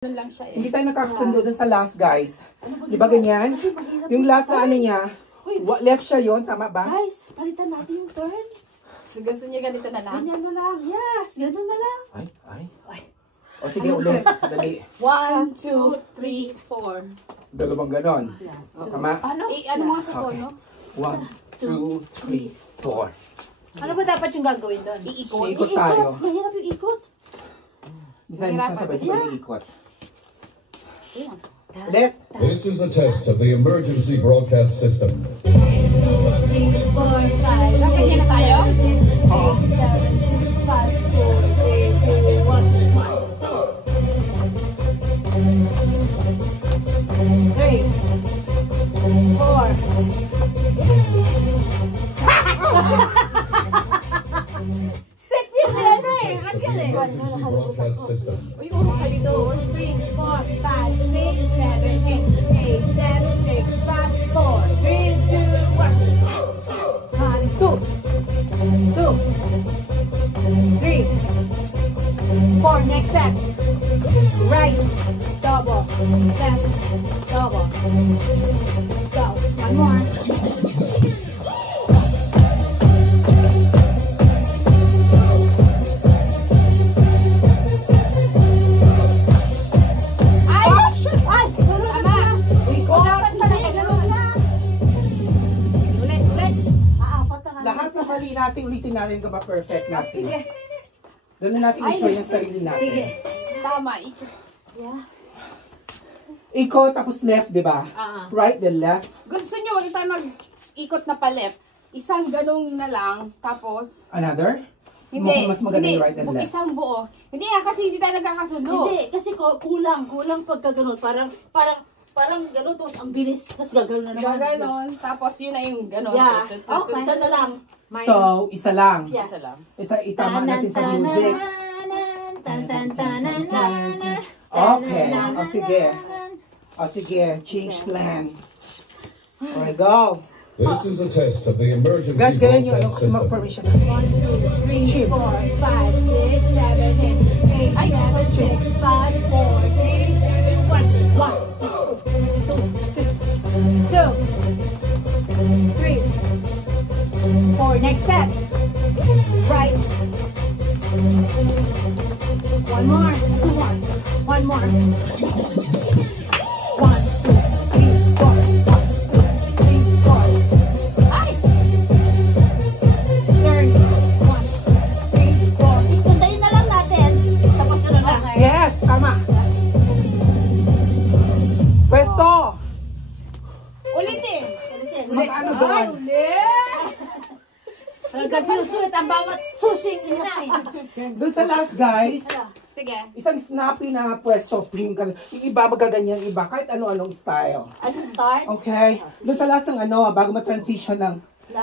lang siya eh. Hindi tayo nakakasundo dun sa last, guys. Di ba ganyan? Yung last na ano niya, left siya yon, tama ba? Guys, palitan natin yung turn. So, gusto niya ganito na lang? Ganyan na lang. Yes, ganun na lang. Ay. O sige, ulit. Dali. 1, 2, 3, 4. Dalawang ganon. Tama? Ano? Ano mga sa Okay. tono? 1, 2, 3, 4. Ano ba dapat yung gagawin doon? Iikot. Ikot tayo. Mahirap yung ikot. Hindi tayo magsasabay-sabay ikot. Ayan. Ulit. This is a test of the emergency broadcast system. 3, 4, 5, Ganyan na tayo? 7, 5, 4, 3, 2, 1. Step yun eh, ano eh. Ragal eh. Emergency broadcast system. Uy, uro kayo doon. 3, 4, 5, 6, 7, 8, 8, 7, 6, 5, 4, 3, 2, 1. 1, 2, 3, 4. Next step. Right, double, left, double. Go. One more. Lahat na mali natin, ulitin natin kung ba perfect natin. Ganun natin i-try yung sarili natin. Sige. Tama, ikot. Yeah. Ikot, tapos left, di ba? Right, then left. Gusto niyo, wag tayo mag-ikot na palit. Isang ganong na lang, tapos... Another? Hindi, Mas maganda yung right and left. Isang buo. Hindi nga, kasi hindi tayo nagkakasundo. Hindi, kasi kulang pagka ganun. Parang ganun, tapos ang bilis. Tapos gagano na naman. Gaganon, tapos yun na yung ganon. Yeah. Okay, isa na lang. So, isa lang. Yes. Isa lang. Isa itama natin sa music. Okay. O sige. O sige. Change plan. Okay, go. This is a test of the emergency Guys, ganyan yun. Ano broadcast kasi system. mag-formation. 1, 2, 3, 4, 5, 6, 7, 8, 8, 7, 6, 5, 4, 3, 2, 1. 1, 2, 3, 4. Next step. Right. One more. One more. 1, 2, 3, 4. 1, 2, 3, 4. Ay! Turn. 1, 2, 3, 4. Ipuntayin na lang natin. Tapos ano na. Yes, tama. Pwesto. Ulitin! Mag-ano doon? Hanggang sinusulit ang bawat sushing inain. Doon sa last, guys. Sige. Isang snappy na pwesto. Yung iba magaganyan, iba. Kahit ano-anong style. Ay, sa start? Okay. Doon sa last ng ano, bago ma-transition ng...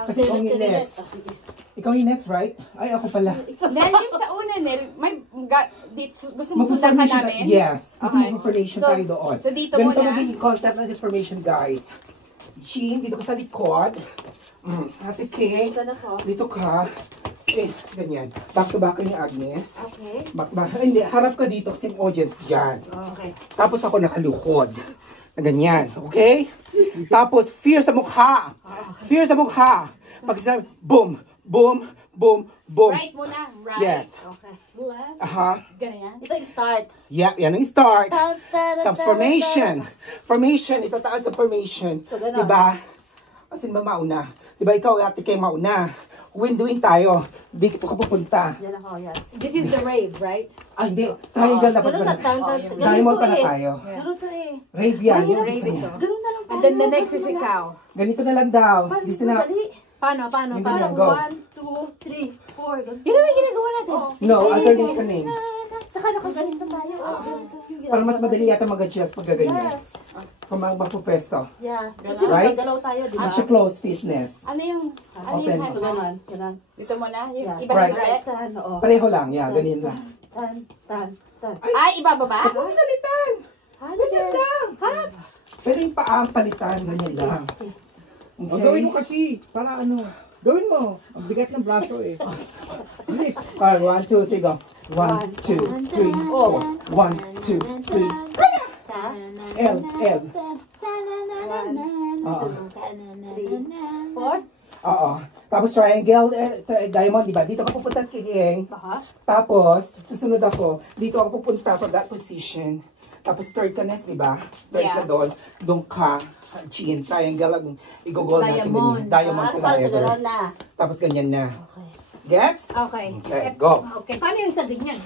Kasi ikaw yung next. Ikaw yung next, right? Ay, ako pala. Then yung sa una, Nel, gusto mo sundan ka Mag-formation namin? yes. Kasi Okay. mag-formation So- tayo doon. so dito Ganito muna. magiging concept ng this formation, guys. Chin, dito ka sa likod. Ate Kay, Saan ako? dito ka. Okay, ganyan. Back to back yung Agnes. Okay. Back to back. Hindi, harap ka dito kasi yung audience dyan. Okay. Tapos ako nakaluhod. Na ganyan, okay? Tapos, fear sa mukha. Fear sa mukha. Pag sinabi, boom, boom, boom, boom. Right muna. Right. Yes. Okay. Left. Aha. Ganyan. Ito yung start. Yeah, yan ang start. Tapos formation. Formation, ito taas sa formation. So, ganun. Diba? Asin ba mauna? Diba ikaw, ate kayo mauna. Win-doing tayo. Dito ka pupunta. Yan ako, yes. This is the rave, right? Ah, hindi. Triangle dapat Ganun pala. na, Diamond pala tayo. Ganun to eh. Rave yan. Mahirap Yung isa niya. Ganun na lang tayo. And then the next is ikaw. Ganito na lang daw. Paano Di dito na. madali? Paano? Yung ganyan, go. 1, 2, 3, 4. Ganun. Yun naman yung ginagawa natin. No, alternate ka name. Saka nakaganito tayo. Ganito yung Para mas ginagawa. madali yata mag-adjust pag gaganyan. Yes. Kung magpupesto. Yes. Kasi Right? magagalaw tayo, di ba? At siya close fitness. Ano yung Open. hand So, mo? ganun. Ganun. Dito muna. Yung Yes. iba Right. na ulit. Tan, oo. Pareho lang. Yeah, ganyan lang. Tan. Ay, ibababa? Huwag palitan. Ganyan lang. Pero yung paa ang palitan, ganyan lang. O, gawin mo kasi, para ano, gawin mo. Ang bigat ng braso eh. Bilis. 1, 2, 3, go. 1, 2, 3, 4. 1, 2, 3, L. Oo. 4. Oo. Tapos triangle, diamond, di ba? Dito ka pupunta kiging. Tapos, susunod ako. Dito ako pupunta for that position. Tapos third ka Nes, di ba? Third ka doon. Doon ka, chin, triangle, ang igogol natin. Diamond. Diamond ko na ever. Tapos ganyan na. Gets? Okay. Okay, go. Okay. Paano yung sa ganyan?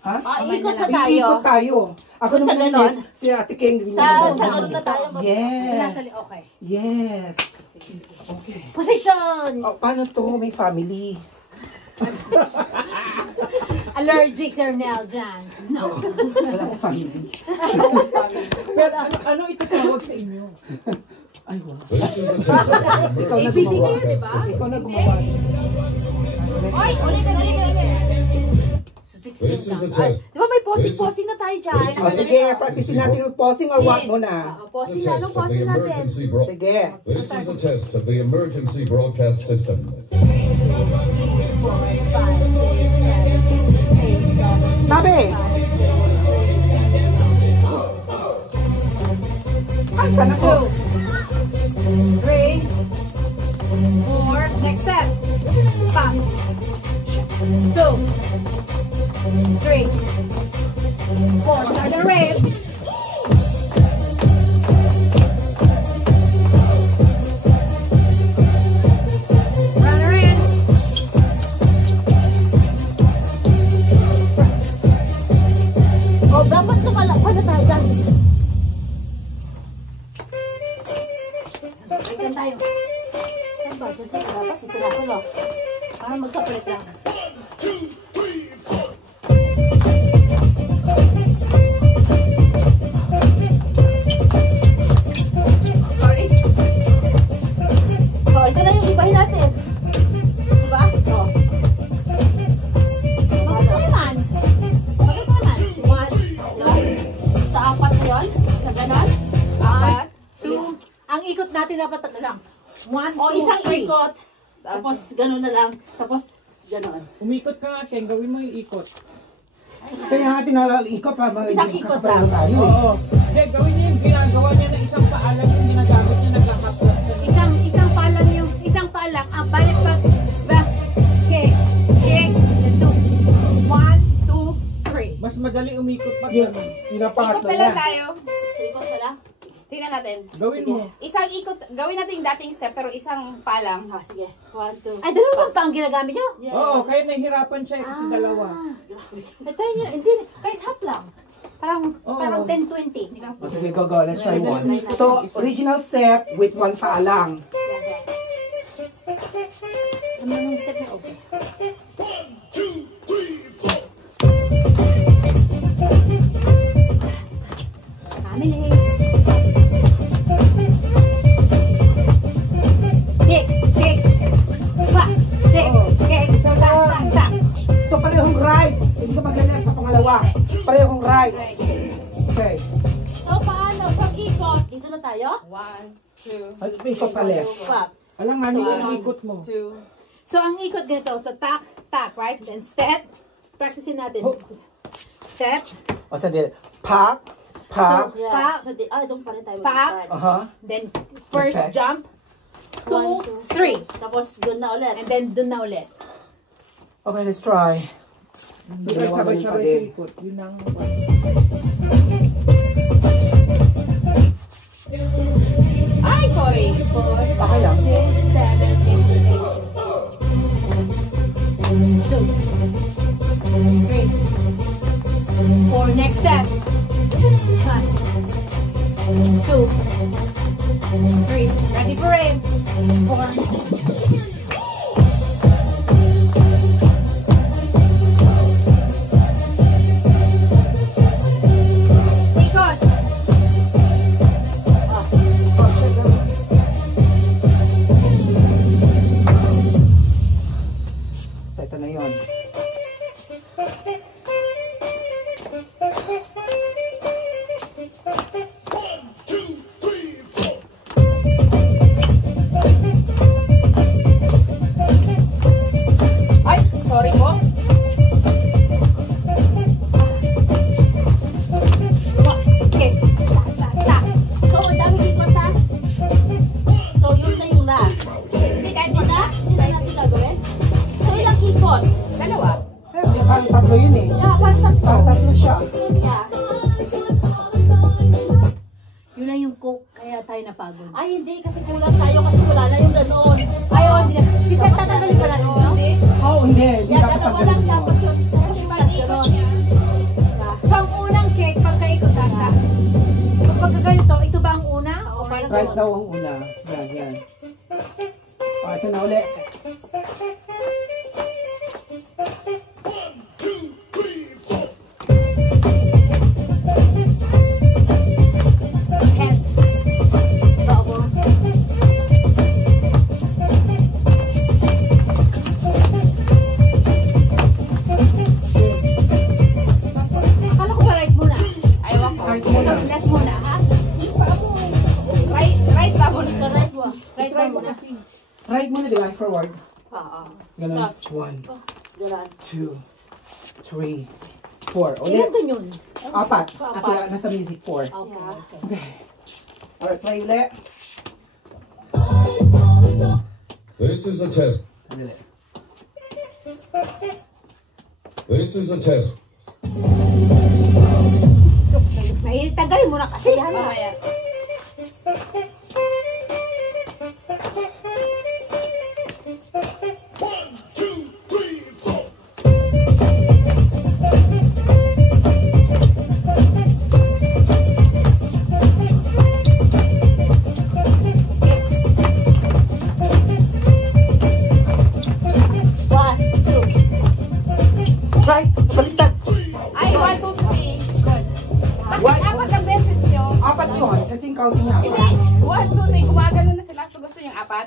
Ha? Ikot na tayo. Iikot tayo. Ako Sa naman ganon? ulit, si Ate King. Sa ganon na tayo. Yes. Okay. Yes. Okay. Position! Oh, paano to? May family. Allergic, Sir Nel dyan. No. Wala akong family. Pero ano ito tawag sa inyo? Ay, wow. This is a test of the Ikaw na emergency gumawa. broadcast system. Ikaw na gumawa. Oy, ulit. This is a test. Di ba may posing na tayo dyan? O sige, practicein natin yung posing or what muna. Posing This na, is anong a test of the posing natin? emergency broad- Sige. This is a test of the emergency broadcast system. 5, 6, 7, 8, 9, Sabi! Ay, sana ko. 3, 4, next step. 5, 2, 3, 4, start the rail. Run her in. O, dapat tumalakpan na tayo dyan. Balikan tayo. Saan ba? Dyan tayo dapat. Ito na ako, no? Para magkapalit lang. Sorry. O, ito na yung ibahin natin. Diba? O. Bakit naman? Bakit naman? 1, 2, sa 4 na yun? Sa ganon? 2. Ang ikot natin dapat tatlo lang. 1, 2, O, isang 3. ikot. Tapos, ganon na lang. Tapos, ganon. Umikot ka nga, Ken. Gawin mo yung ikot. Kaya natin nalalikot pa. Isang ikot lang. Tayo. Oo. Hindi, gawin niya yung ginagawa niya ng isang paalam yung ginagamit niya nagkakaplat. Isang pa lang. Ang balik pag kick, then 2. 1, 2, 3. Mas madali umikot pag Yung ganun. pangatlo Ikot na lang na. tayo. Ikot na lang. Tingnan natin. Gawin mo. Isang ikot, gawin natin yung dating step, pero isang pa lang. Ha, sige. 1, 2. Ay, dalawa pa ang ginagamit nyo? Yeah. Oo, kaya nahihirapan siya kasi dalawa. Tayo nyo, hindi, kahit half lang. Parang 10-20. O sige, go. Let's try one. So, original step with one paa lang. Ano yung step na okay? Family. Kick, kick. Pa, kick, kick. Tak. So, parehong right. Hindi ka mag-left sa pangalawa. Parehong right. Okay. So, paano? Pag-ikot, dito na tayo? 1, 2, Ikot pa left. Pap. Alam nga, So, yung ikot mo. 2. So, ang ikot ganito. So, tak, right? Then step. Practicein natin. Oh. Step. O sandali. Pak. Pak. Yeah. So, doon pa rin tayo Pap. mag-start. Aha. Then, first Okay. jump. 2, 1, 3. Tapos, doon na ulit. And then, dun na ulit. Okay, let's try. Hindi Dalawang sabay-sabay ganun pa sa din. ikot. Yun ang... Ay, sorry. Okay lang. 4, next step. 1, 2, 3. Ready for aim. 4. Ikot. So, ito na yun. Ay, hindi. Kasi kulang tayo kasi wala na yung ganoon. Ayaw, hindi na. Hindi ka tatanggalin pala ito. Oh, hindi. Hindi Yan, dapat dalawa lang tanggalin dapat yun. yun. Kasi ganoon. So, ang unang cake, pagkaikot ata. Kapag ganito, ito ba ang una? O parang Right daw ang una. Yan, yan. Oh, ito na uli. heads. Double. Akala ko ba right muna? Ayaw ko. Right muna. So, left muna, ha? Right ba muna? Sa right mo. Right mo muna. Right muna, di ba? Forward. Oo. Ganun. 1, Ganon. 2, 3, 4. Uli. Ilan din yun? Apat. Kasi nasa music 4. Okay, okay. Okay. Alright, play uli. This is a test. Sandali. This is a test. Mainit, tagalin mo na kasi yan. Mamaya. One, two. Right. Baliktad. Ay, 1, 2, 3. Bakit What? apat ang beses nyo? Apat yun. Kasi yung counting nga. Hindi. 1, 2, 3. Gumagano na sila. So gusto nyo yung apat?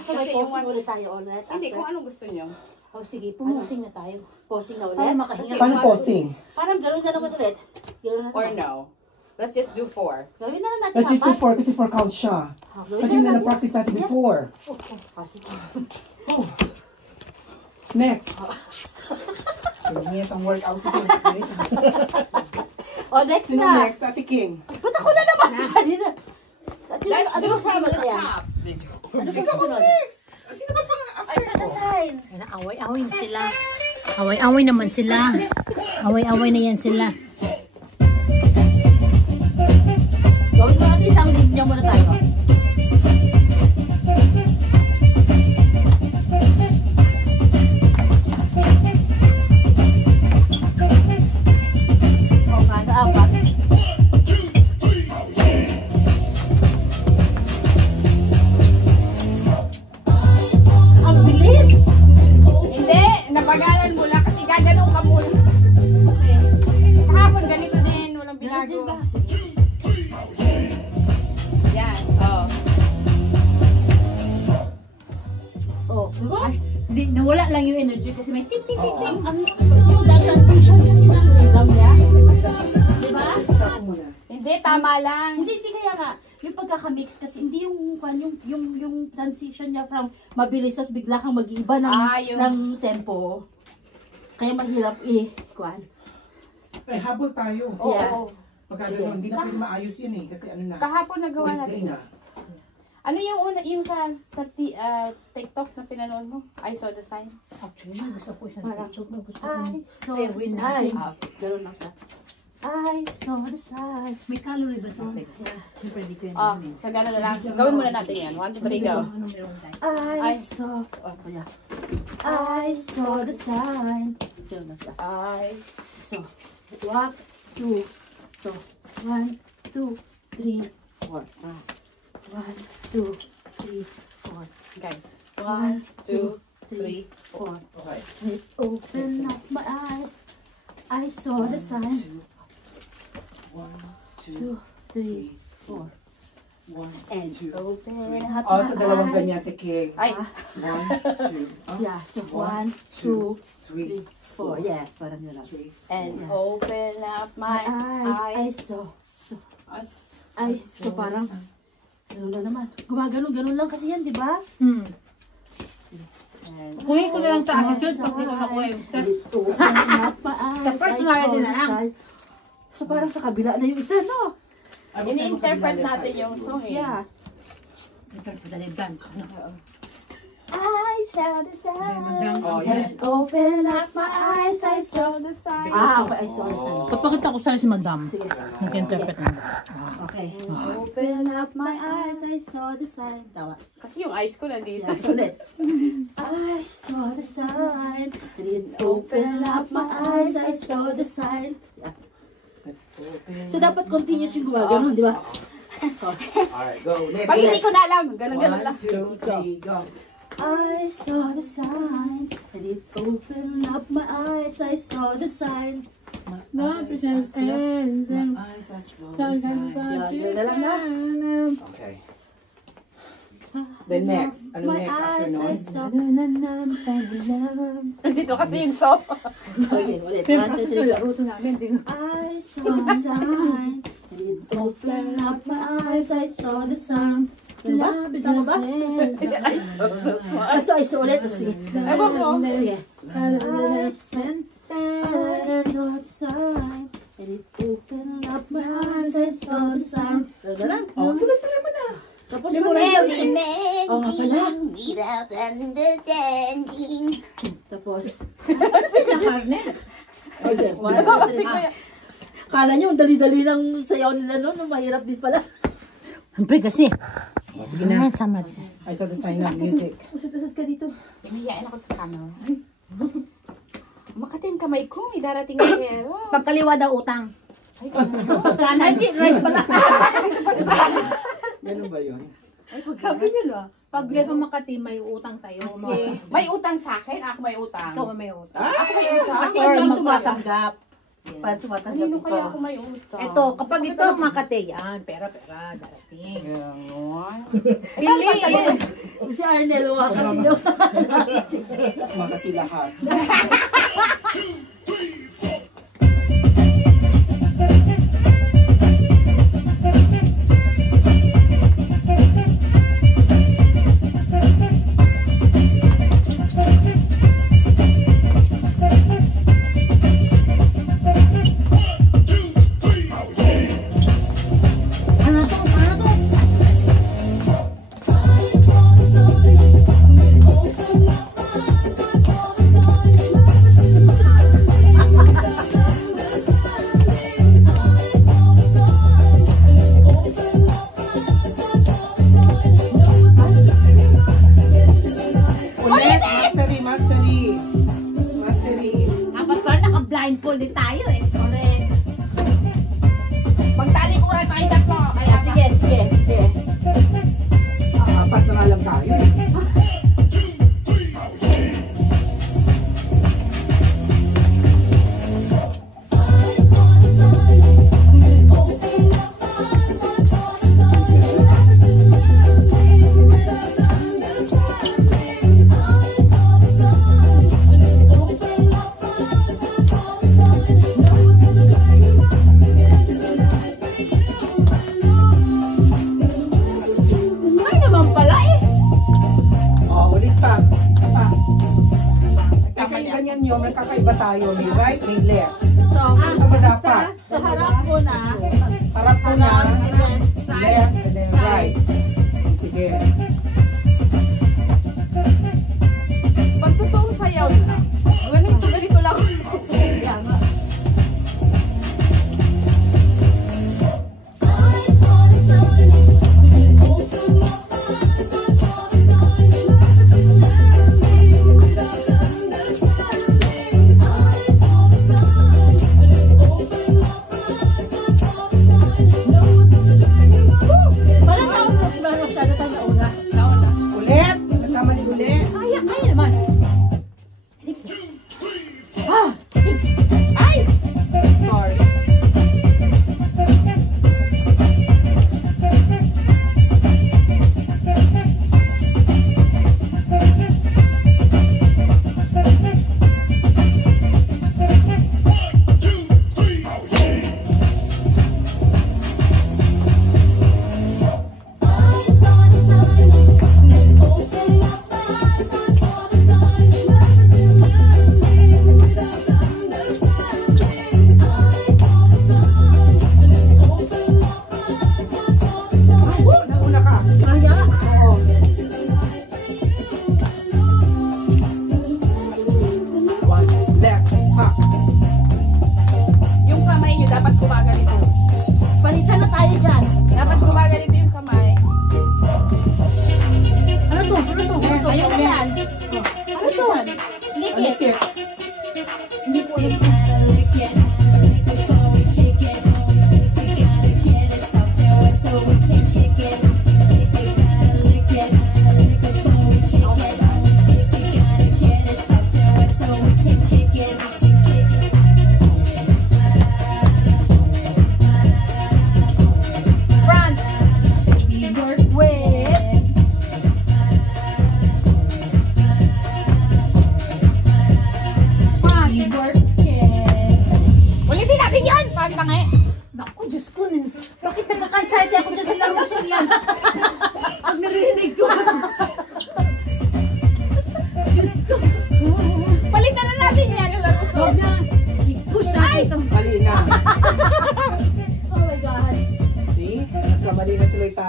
So may Kasi yung posing one- ulit tayo ulit. Hindi, after. kung anong gusto nyo. O sige, pumusing na tayo. Posing na ulit. Para makahinga. Paano posing? Parang gano'n na naman ulit. Gano'n na Or naman. no. Let's just do 4. Gawin na lang natin Let's just do apat. 4 kasi 4 counts siya. Gawin Kasi na yun lang na natin. na-practice natin before. Kasi Oh. Next. Tingnan ang workout ito. O, next Sino na. next? Ate King. Ba't ako na naman? Kanina. Let's Ano do ba sunod the kaya? top. Ano ba Ikaw sunod? next. Sino ba pang Ay, after sa ko? design. Ay, away-away na sila. Away-away naman sila. Away-away na yan sila. Gawin mo natin isang linya muna tayo. O, kada apat. Ang bilis! Hindi. Napagalan mo lang kasi gaganong ka muna. Kahapon ganito din. Walang Ganun din binago. ba? Sige. Yan. Oh. Oh, diba? Hindi, nawala lang yung energy kasi may ting-ting-ting. Ang transition kasi ng rhythm niya. Diba? Hindi, tama lang. Hindi kaya nga. Yung pagkakamix kasi hindi yung transition niya from mabilis tas bigla kang mag-iiba ng, ng tempo. Kaya mahirap kuan. Eh, habol tayo. Oo. Yeah. Pagka gano'n, hindi na pwede maayos yun eh. Kasi ano na. Kahapon nagawa Wednesday natin. na. Ano yung una, yung sa TikTok na pinanood mo? I saw the sign. Actually, gusto ko isang Parang, TikTok na gusto ko. I saw Say, the win sign. natin. Ganun lang ka. I saw the sign. May calorie ba ito? Sige. Siyempre, di ko yan. Oh, so gano'n na lang. Gawin muna natin yan. 1, 2, 3, go. Anong meron tayo? I saw, yeah. I saw the sign. Ganun lang siya. So, 1, 2, so, 1, 2, 3, 4. 1, 2, 3, 4. Okay. 1, 2, 3, 4. Okay. I opened up my eyes. I saw the sign. 1, 2, 3, 4. 1, And 2. open up Oh, my sa dalawang eyes. ganyan, Ate King. Ay, 1, 2. Yeah, so 1, 2, 3, 4. Yeah, parang yun lang. 3, and Yes. open up My my eyes. I eyes. saw. So, Us. so parang, gano'n lang naman. Gumagano-ganon lang kasi yan, di ba? And Kuhin ko na lang sa attitude pag hindi ko nakuha yung step. Open up my eyes. Sa personality I saw na the lang. sign. So parang sa kabila na yung isa, no? ini-interpret natin yung song eh. Yeah. Ito, padaligan. Ano? I saw the sun. Oh, yeah. Open up my eyes, I saw the sun. Okay, I saw the sun. Papakita ko sa'yo si Madam. Sige. Mag-interpret na. Okay. Open up my eyes, I saw the sign. Tawa. Kasi yung eyes ko nandito. Yeah, ulit. I saw the sign. I didn't open up my eyes, I saw the sign. Yeah. So, dapat continuous yung gumagano, di ba? Alright, go. Next. Pag hindi ko na alam, ganun-ganun lang. 1, 2, 3, go. I saw the sign. I didn't open up my eyes, I saw the sign. My eyes are so Yeah, yun na lang na. Okay. The next. Ano My next after eyes, I nun? saw. Nandito kasi yung so. Okay, ulit. Pero One, two, practice ko three, go. laro ito namin. I saw the sign. I didn't open up my eyes, I saw the sun. Diba? Tama ba? I saw ulit. Sige. Ewan ko. Sige. I saw the sign. I didn't open up my eyes, I saw the sun. Ganda lang. Oh, tuloy-tuloy mo na. Tapos every man nga pala. without understanding. Tapos, ano pinaka-karne? Sige. Kala nyo, dali-dali lang sayaw nila noon. Mahirap din pala. Siyempre kasi. Sige na. Sama. I saw the sign of music. Usad-usad ka dito. Hinahiyain ako sa camera. Makati ang kamay ko. May darating na kero. Pagkaliwa daw utang. Kanan. Right pala. Ganun ba yun? Sabi nila. Pag left ang Makati, may utang sa'yo. May utang sa akin. Ako may utang. Ikaw may utang. Ako may utang. Kasi Or ikaw magpapanggap. Para sumatanggap Kanino kaya ka. ako may utang? Ito, kapag ito Makati, yan. Pera, darating. Ganon. Pili. Si Arnel, wakati yun. Makati lahat.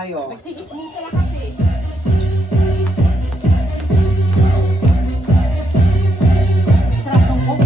tayo. Nagchichismisa na kasi. Sarap ng coke.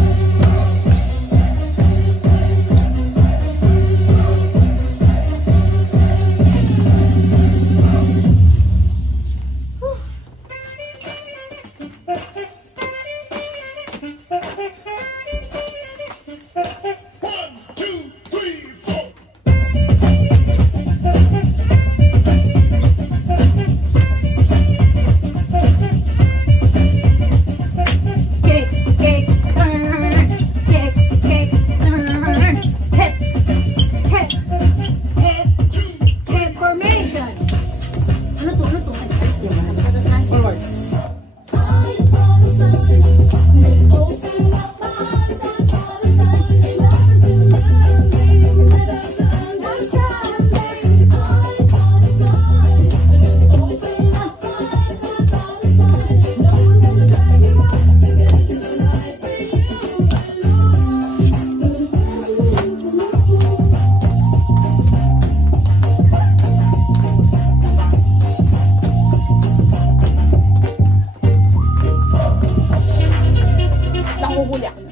Nahuhuli ako na.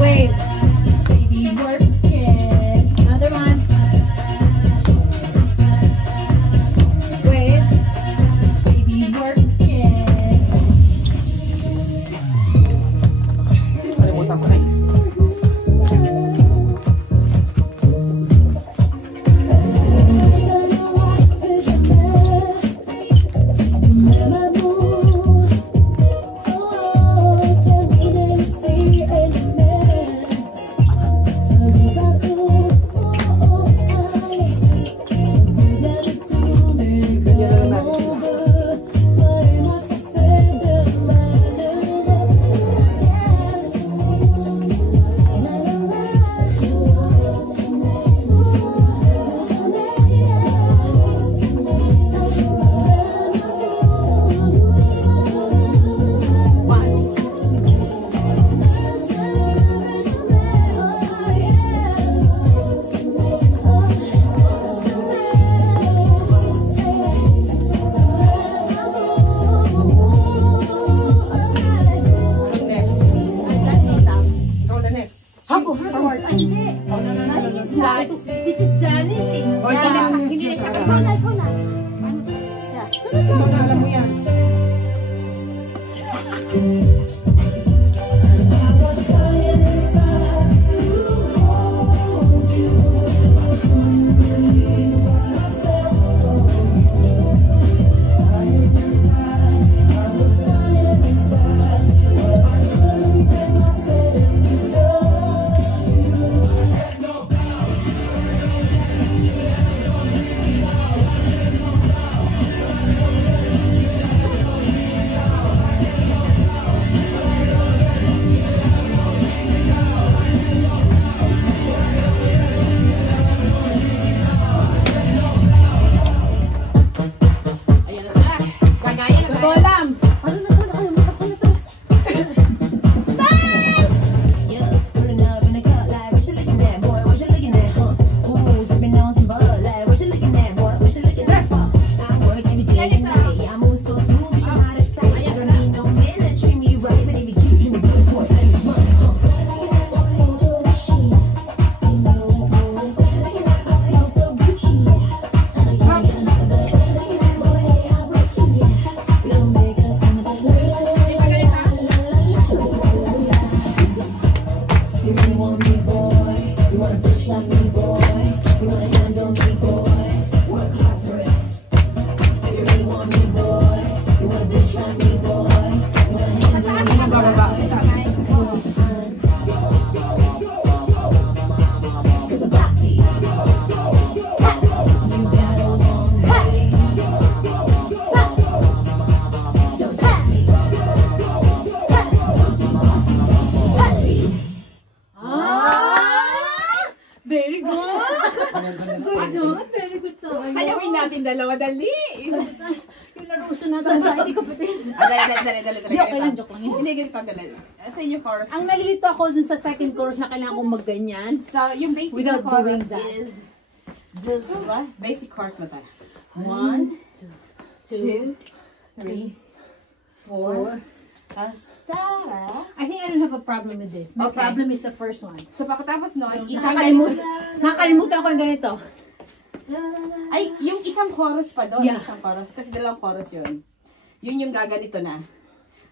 Wave. Another one. Wave. Hindi ko pwede. Dali. Okay lang, joke lang yun. Hindi, ganito, dali. Sa yung chorus. Ang nalilito ako dun sa second chorus na kailangan kong magganyan. So, yung basic Without na chorus doing that. is this, what? Basic chorus mo tayo. 1, 2, 3, 4. Tapos, tara. I think I don't have a problem with this. My Okay. problem is the first one. So, pagkatapos nun, isang Nakalimutan ko yung ganito. Ay, yung isang chorus pa doon. Yeah. Isang chorus. Kasi dalawang chorus yun. Yun yung gaganito na.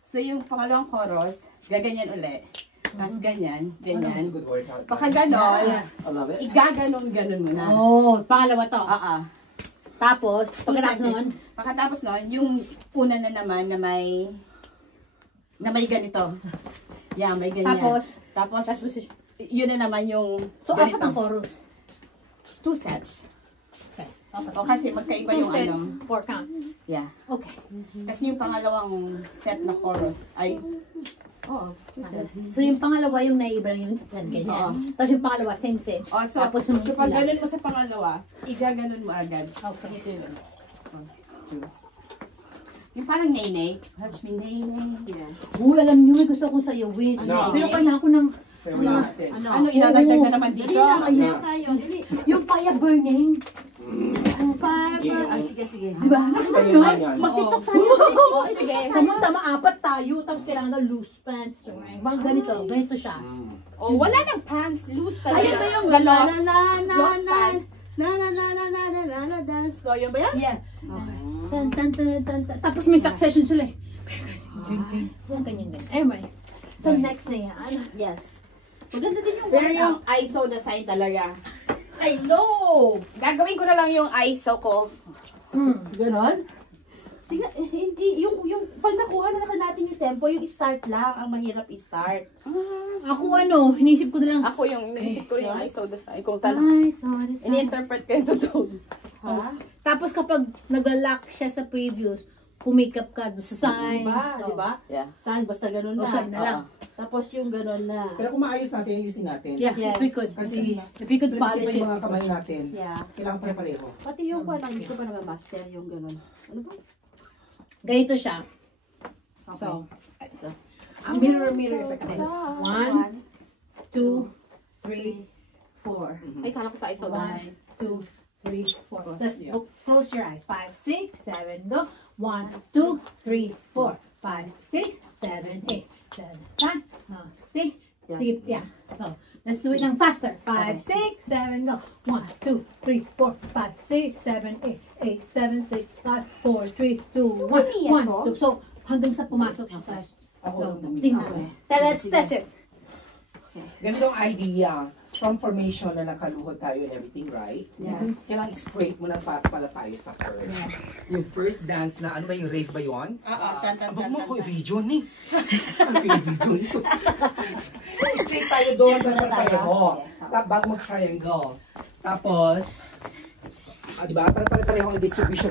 So, yung pangalawang chorus, gaganyan uli. Tapos ganyan, ganyan. Pagka ganon, igaganon-ganon mo na. Oh, pangalawa to. Tapos, Pagkatapos pagkatapos nun, Pagkatapos nun, yung una na naman na may ganito. Yeah, may ganyan. Tapos yun na naman yung so ganito. apat ang chorus. 2 sets. Okay. O kasi magkaiba 2 yung sets, ano. 4 counts. Yeah. Okay. Kasi yung pangalawang set na chorus ay 2 sets. So yung pangalawa yung naiiba yung ganyan. Tapos yung pangalawa, same. Oh, so, Tapos so pag ganun mo sa pangalawa, igaganon mo agad. Okay. Ito yun. 1, 2. Yung parang nay-nay. Touch me, nay-nay. Yeah. Uy, alam nyo, may gusto kong sayawin. No. Pero kailangan ko ng... Ano, inadagdag na naman dito? Yung fire burning. Ang fire burning. Sige. Diba? Mag-tiktok tayo. Sige. Pumunta, maapat tayo. Tapos kailangan na loose pants. Mga ganito siya. Oh, wala nang pants. Loose talaga. Ayun ba yung Lost pants. dance ko? Yun ba yan? Yeah. Tan. Tapos may succession sila eh. Ganyan. Anyway. So next na yan. Yes. Maganda din yung Pero yung ISO design talaga. I know! Gagawin ko na lang yung ISO ko. Ganon? Sige, hindi, yung pag nakuha na natin yung tempo, yung start lang, ang mahirap i-start. Ako hinisip ko na lang. Ako yung naisip ko rin yung ISO design. Kung saan Ay, sorry. ini-interpret ko yung totoo. Ha? Tapos kapag nagla-lock siya sa previous, pumikap ka sa sign. Diba? Yeah. Sign, basta ganon O na. sign na lang. Tapos yung ganon na. Pero kung maayos natin, ayusin natin. Yeah, Yes. if we could. Kasi, If we could polish polish it. yung mga kamay natin. Yeah. Kailangan pare-pareho. Pati yung hindi ko pa na-master yung ganon. Ano ba? Ganito siya. So, mirror effect. 1, 2, 3, 4. Ay, kala ko sa ISO 1, design. 2, 3, 4. Let's close your eyes. 5, 6, 7, go. 1, 2, 3, 4, 5, 6, 7, 8, 7, 9, 10. Sige, yeah. So, let's do it ng faster. 5, 6, 7, go. 1, 2, 3, 4, 5, 6, 7, 8, 8, 7, 6, 5, 4, 3, 2, 1, 1, 2. So, hanggang sa pumasok siya sa tingnan mo. Let's test it. Ganitong idea, from formation na nakaluhod tayo and everything, right? Yes. Kailangan straight muna pala tayo sa first. Yung first dance na, ano ba yung rave ba yun? Abang mo ko i-video ni. Ang video nito. Straight tayo doon, pareho. Bago mag-triangle. Tapos, diba? Pareho ang distribution